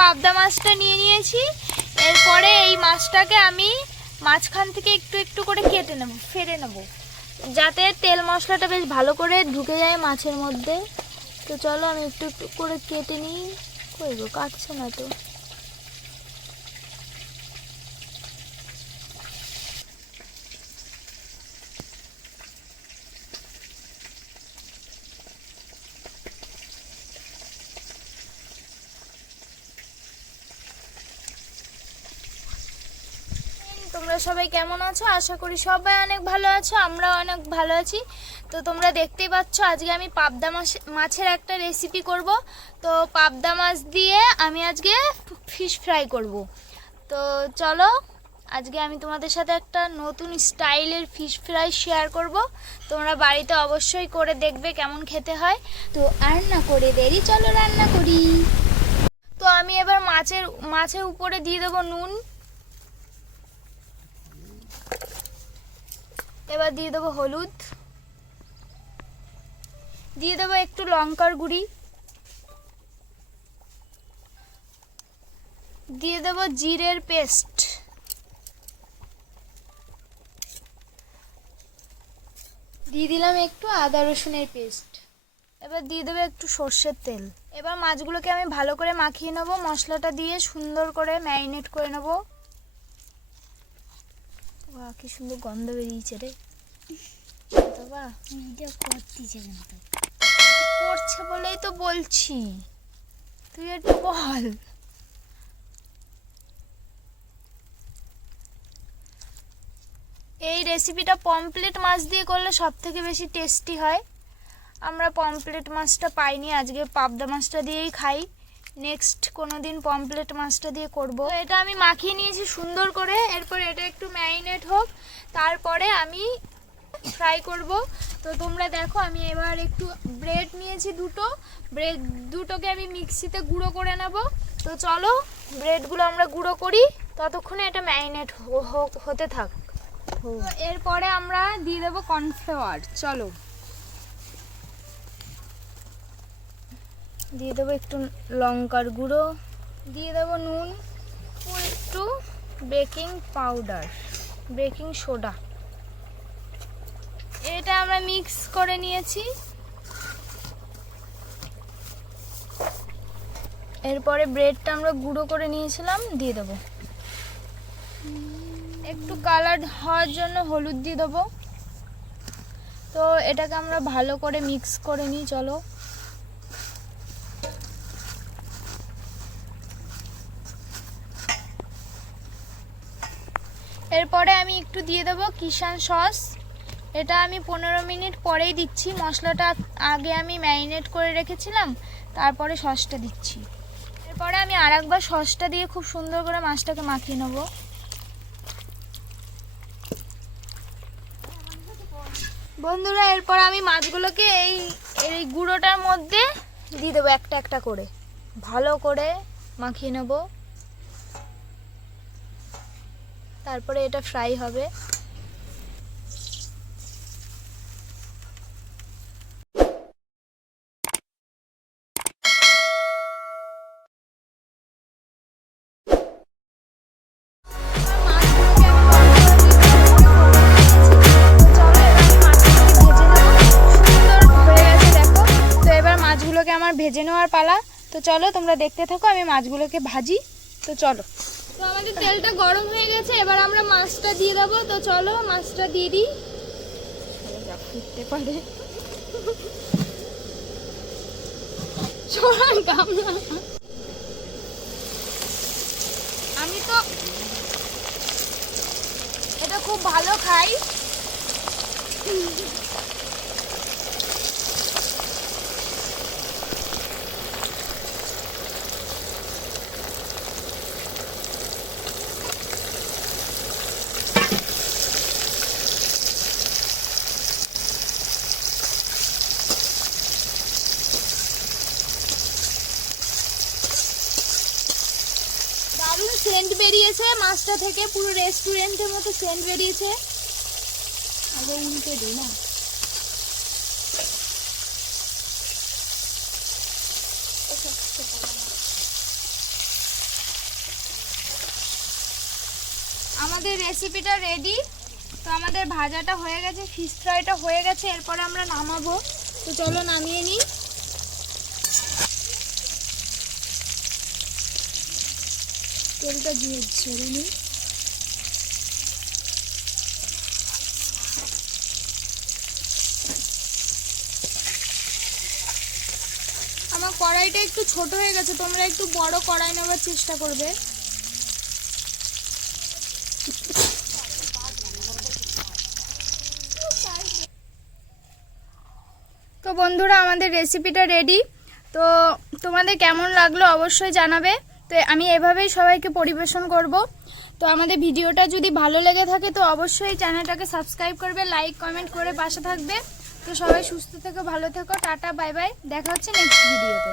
পাবদা মাছটা নিয়ে নিয়েছি। এরপরে এই মাছটাকে আমি মাঝখান থেকে একটু একটু করে কেটে নেব, ফেলে নেব, যাতে তেল মশলাটা বেশ ভালো করে ঢুকে যায় মাছের মধ্যে। তো চলো আমি একটু একটু করে কেটে নিই। কই গো, কাটছে না তো। তোমরা সবাই কেমন আছো? আশা করি সবাই অনেক ভালো আছো, আমরাও অনেক ভালো আছি। তো তোমরা দেখতেই পাচ্ছ আজকে আমি পাবদা মাছের একটা রেসিপি করব। তো পাবদা মাছ দিয়ে আমি আজকে ফিশ ফ্রাই করব। তো চলো, আজকে আমি তোমাদের সাথে একটা নতুন স্টাইলের ফিশ ফ্রাই শেয়ার করব। তোমরা বাড়িতে অবশ্যই করে দেখবে কেমন খেতে হয়। তো আর না করে দেরি, চলো রান্না করি। তো আমি এবার মাছের উপরে দিয়ে দেবো নুন। এবার দিয়ে দেবো হলুদ, দিয়ে দেবো একটু লঙ্কার গুঁড়ি, দিয়ে দেবো জিরের পেস্ট, দিয়ে দিলাম একটু আদা রসুনের পেস্ট। এবার দিয়ে দেবো একটু সর্ষের তেল। এবার মাছগুলোকে আমি ভালো করে মাখিয়ে নেব, মশলাটা দিয়ে সুন্দর করে ম্যারিনেট করে নেব। বাহ, কি সুন্দর গন্ধ বেরিয়েছে রে। বাবা ভিডিও করতেছে, কিন্তু করছে বলেই তো বলছি, তুই একটু বল। এই রেসিপিটা পমফ্রেট মাছ দিয়ে করলে সব থেকে বেশি টেস্টি হয়। আমরা পমফ্রেট মাছটা পাইনি, আজকে পাবদা মাছটা দিয়েই খাই। নেক্সট কোনো দিন পমফ্রেট মাছটা দিয়ে করব। এটা আমি মাখিয়ে নিয়েছি সুন্দর করে। এরপর এটা একটু ম্যারিনেট হোক, তারপরে আমি ফ্রাই করব। তো তোমরা দেখো, আমি এবার একটু ব্রেড নিয়েছি, ব্রেড দুটোকে আমি মিক্সিতে গুঁড়ো করে নেব। তো চলো ব্রেডগুলো আমরা গুঁড়ো করি, ততক্ষণে এটা ম্যারিনেট হতে থাক। এরপরে আমরা দিয়ে দেবো কর্নফ্লাওয়ার। চলো দিয়ে দেবো একটু লঙ্কার গুঁড়ো, দিয়ে দেবো নুন, একটু বেকিং পাউডার, বেকিং সোডা। এটা আমরা মিক্স করে নিয়েছি। এরপরে ব্রেডটা আমরা গুঁড়ো করে নিয়েছিলাম দিয়ে দেবো। একটু কালার হওয়ার জন্য হলুদ দিয়ে দেবো। তো এটাকে আমরা ভালো করে মিক্স করে নিই। চলো এরপরে আমি একটু দিয়ে দেবো কিষান সস। এটা আমি 15 মিনিট পরেই দিচ্ছি, মশলাটা আগে আমি ম্যারিনেট করে রেখেছিলাম, তারপরে সসটা দিচ্ছি। এরপরে আমি আরেকবার সসটা দিয়ে খুব সুন্দর করে মাছটাকে মাখিয়ে নেব। বন্ধুরা, এরপর আমি মাছগুলোকে এই গুঁড়োটার মধ্যে দিয়ে দেবো একটা একটা করে, ভালো করে মাখিয়ে নেব। তারপরে এটা ফ্রাই হবে। আমার ভেজে নেওয়ার পালা। তো চলো তোমরা দেখতে থাকো, আমি মাছগুলোকে ভাজি। তো চলো, তো আমাদের তেলটা গরম হয়ে গেছে, এবার আমরা মাছটা দিয়ে দেবো। তো চলো মাছটা দিয়ে দিই। ফুটতে পারে আমি তো এটা খুব ভালো খাই। দারুণ সেন্ট বেরিয়েছে মাছটা থেকে, পুরো রেস্টুরেন্টের মতো সেন্ট বেরিয়েছে। আগে উল্টে দিই না। আমাদের রেসিপিটা রেডি। তো আমাদের ভাজাটা হয়ে গেছে, ফিশ ফ্রাইটা হয়ে গেছে, এরপরে আমরা নামাবো। তো চলো নামিয়ে নিই। তেলটা ছেড়ে নিই। আমার কড়াইটা একটু ছোট হয়ে গেছে, তোমরা একটু বড় কড়াই নেওয়ার চেষ্টা করবে। তো বন্ধুরা আমাদের রেসিপিটা রেডি। তো তোমাদের কেমন লাগলো অবশ্যই জানাবে। তো আমি এভাবেই সবাইকে পরিবেশন করব। তো আমাদের ভিডিওটা যদি ভালো লেগে থাকে তো অবশ্যই চ্যানেলটাকে সাবস্ক্রাইব করবে, লাইক কমেন্ট করে পাশে থাকবে। তো সবাই সুস্থ থেকো, ভালো থেকো, টাটা বাই বাই, দেখা হচ্ছে নেক্সট ভিডিওতে।